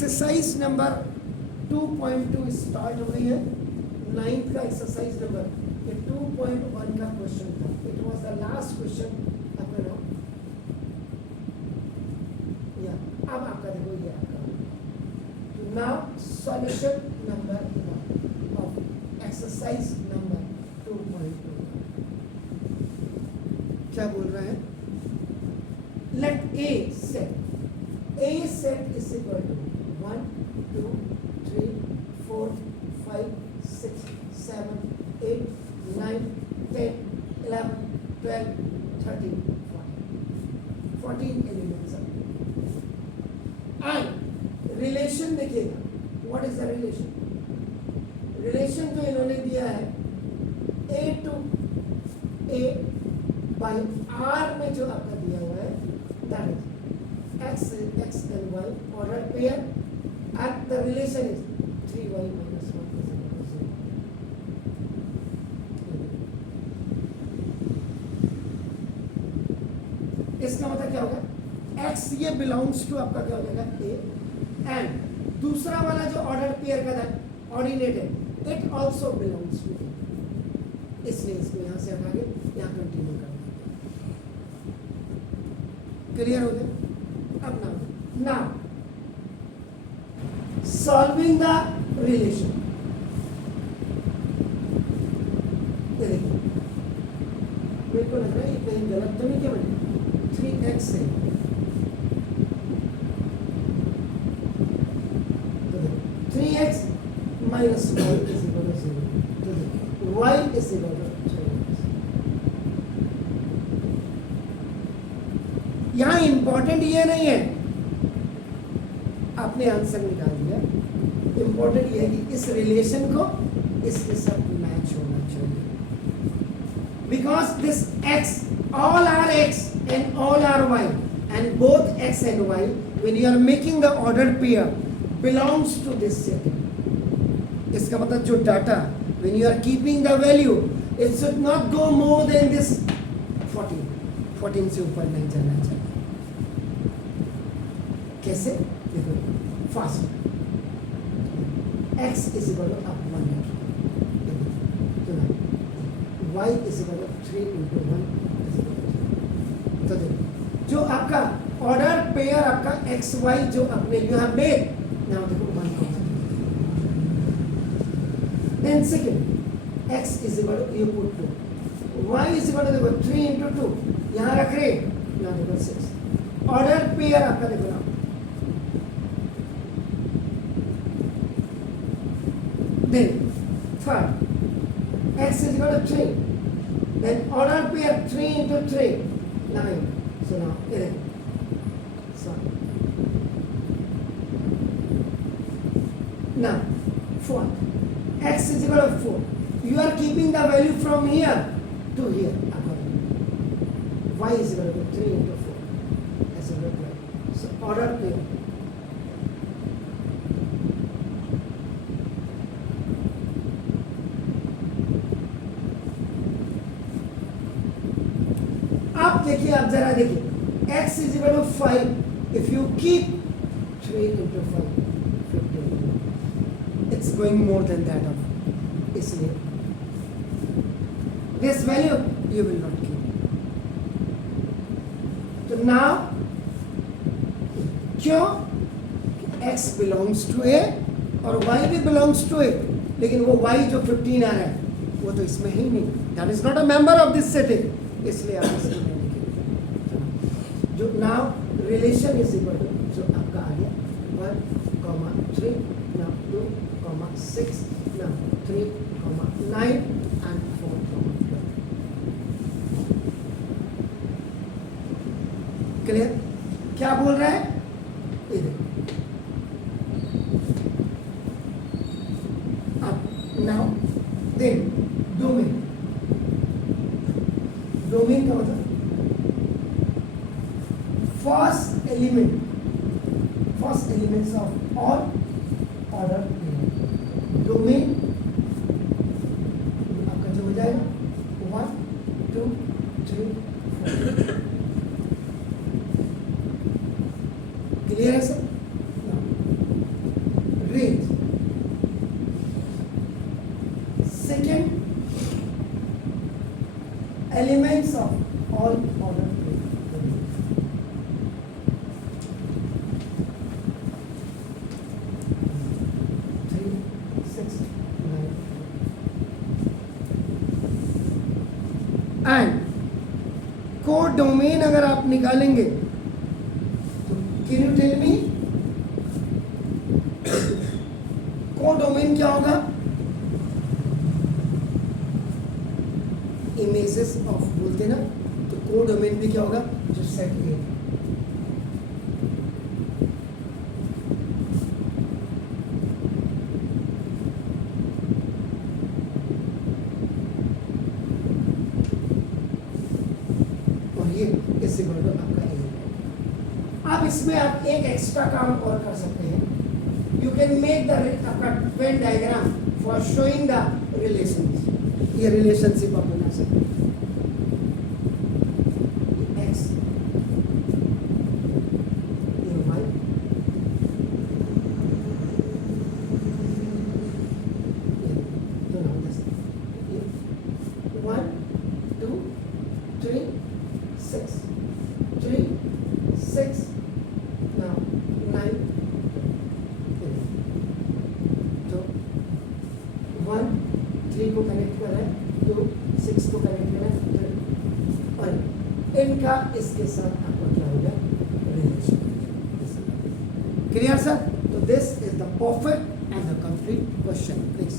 Exercise number 2.2 start हो गई है। 9th का एक्सरसाइज नंबर, ये 2.1 का क्वेश्चन था। It was the last question आपका नाम या अब आपका देखो ये आपका now solution number 1 of exercise number 2.2। क्या बोल रहा है? Let a set is equal to 1 2 3 4 5 6 7 8 9 10 11 12 13 14 elements are and relation देखिएगा। what is the relation जो इन्होंने दिया है a to a by r में जो आपका दिया हुआ है that is x and y ordered pair and the relation is 3y minus 1 is equal to 0। इसका मतलब क्या होगा? x ये बिलोंग्स टू आपका क्या हो जाएगा a एंड दूसरा वाला जो ऑर्डर पेयर का था ordinated it also belongs to a, इसलिए इसको यहां से हटा के यहां कंटिन्यू करना। क्लियर हो गया? अब now solving the relation। देखिए मेरे को लग रहा है ये कहीं गलत तो नहीं, क्या बने 3x है तो 3x minus y is equal to 0 तो देखिए y is equal to 3x। यहाँ इंपॉर्टेंट ये नहीं है आपने आंसर निकाल दिया, इंपॉर्टेंट ये है कि इस रिलेशन को इसके साथ मैच होना चाहिए। Because this x all are x and all are y and both x and y when you are making the ordered pair belongs to this setting। इसका मतलब जो data when you are keeping the value it should not go more than this 14 से ऊपर नहीं जाना चाहिए। कैसे? देखो fast x is equal to up 1 तो ना y is equal to 3 into 1 तो देखो जो आपका ऑर्डर पेयर आपका x y जो अपने यू हैव मेड नाउ देखो 1 then second x is equal to you put 2 y is equal to देखो 3 into 2 यहाँ रख रहे नाउ देखो 6 ऑर्डर पेयर आपका देखो ना then third x is equal to 3 then order pair 3 into 3 9 so now here so now fourth x is equal to 4 you are keeping the value from here to here y is equal to 3 into 4 as a reply so order pair देखिए आप जरा देखिए x is equal to 5 if you keep 3 into 5 15 it's going more than that of इसलिए this value you will not keep तो now क्यों x belongs to a और y भी belongs to a लेकिन वो y जो 15 आ रहा है वो तो इसमें ही नहीं that is not a member of this setting इसलिए आप इसको जो now relation is equal to जो आपका आ गया 1, 3 नाउ 2, 6 नाउ 3, 9 एंड 4, 12। क्लियर? क्या बोल रहा है? ये देखो अब नाउ देन डोमेन का मतलब first elements of all order domain आपका जो हो जाएगा 1 2 3 4 क्लियर है sir? Great. Second, elements of all order plane. 3, 6, 9. And codomain अगर आप निकालेंगे तो can you tell me codomain क्या होगा? इमेजेस ऑफ बोलते ना, तो कोडोमेन भी क्या होगा? जो सेट ए। इस आपका ए। अब इसमें आप एक एक्स्ट्रा काम और कर सकते हैं। यू कैन मेक द आपका Venn diagram for showing the relation. ये रिलेशनशिप आप बना सकते हैं। एक्स ये वाई, तो नाम दस 1 2 3 6 3 6 now 9 तो 1 3 को कनेक्ट कर रहा है, 2 6 को कनेक्ट कर रहा है, और इनका इसके साथ आपका क्या हो गया? रिलेशन। Clear sir? तो this is the perfect and the complete question. Please